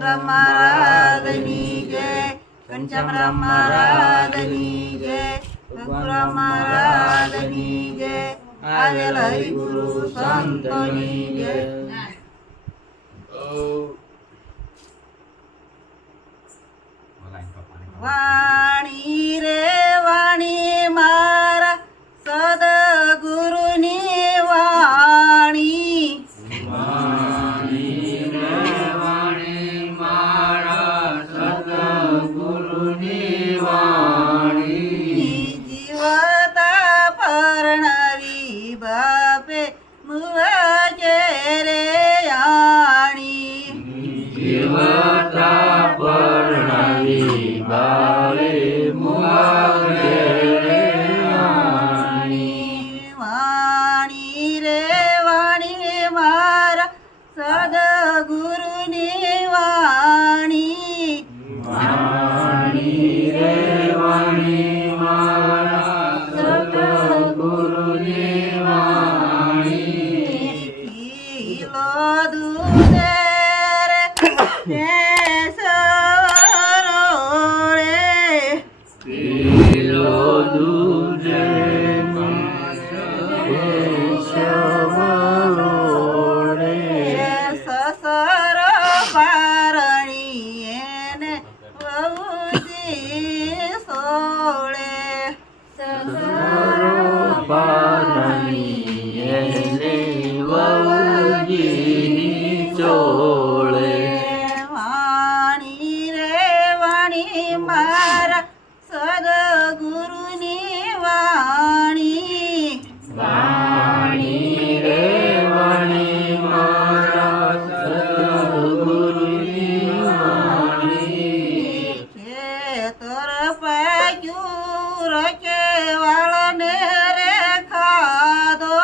महाराजनी जय कंचन महाराजनी जय भगुराम महाराजनी जय आवेल हरि गुरु संतनी जय वाणी रे वाणी मारा सद्गुरुनी वाणी वाणी रे वाणी मारा सद्गुरुनी वाणी जीवता परणावी बापे मुवाचे रे याणी जीवता परणावी बाळे मुवाचे रे याणी वाणी रे वाणी मारा सद्गुरुनी वाणी वाणी रे वाणी मारा सद्गुरुनी वाणी किलो दूधे रे सरोळे किलो दूजे केशवरोळे ससर पारणीयेने वहुजी सोळे पारणी येले वौजीनी चोळे वाणी रे वाणी मारा सद्गुरुनी वाणी वाणी रे वाणी मारा सद्गुरुनी वाणी खेतर पाजूर केवळने रे खादो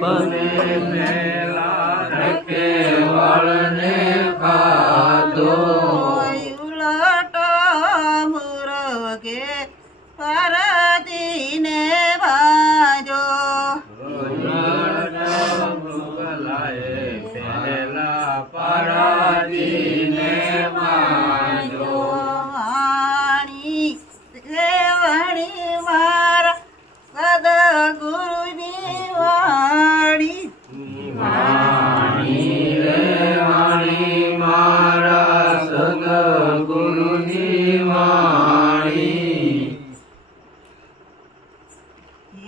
बने मेला रखे वळने खादो उलट मुरगे परदीने भाजो मुगलाए पेला परादीने माजो वाणी देवणी मारा सद्गुरुनी वाणी वाणी रे वाणी मारा सद्गुरुनी वाणी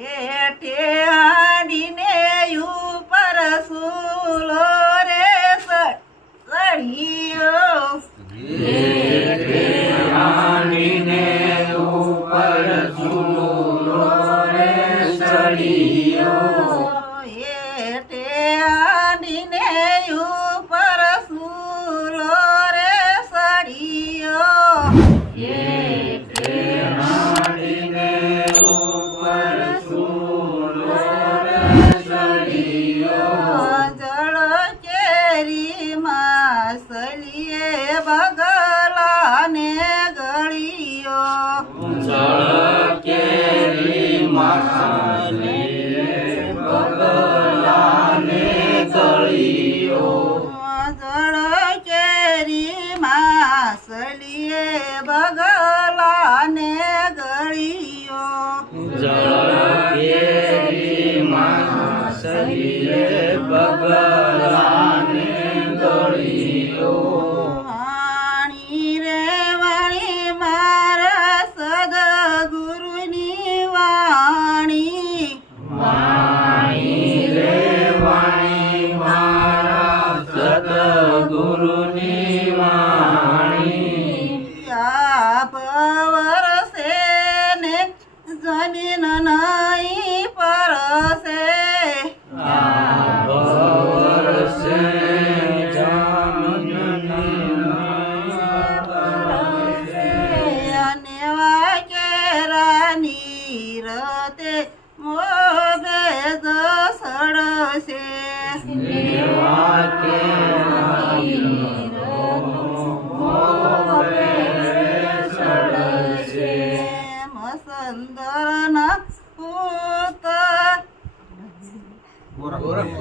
येठे आंडीने ઉપર સુલો રે સળિયો રાણીને ઉપર ઝૂલો રે સળિયો येठे आंडीने ઉપર સુલો રે સળિયો રાણીને ઉપર ઝૂલો રે સળિયો જળ કેરી માસલીએ બગલાને ગળિયો જળ કેરી માસલે બગલાને ગળિયો જળ કેરી માસલીએ બગલાને ગળિયો જળ કેરી માસલે બગલાને ગળિયો વાણી રે વાણી મારા સદ્ગુરુની વાણી વાણી રે વાણી મારા સદ્ગુરુની વાણી આપ વરસે ને જમીન નહીં પરસે વરસે અને વાકેરાની રતે મોભે સડશે દેવા કે સડશે મસંદરના પૂત ગોરખ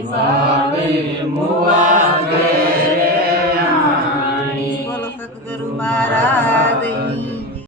ભાવે મુવા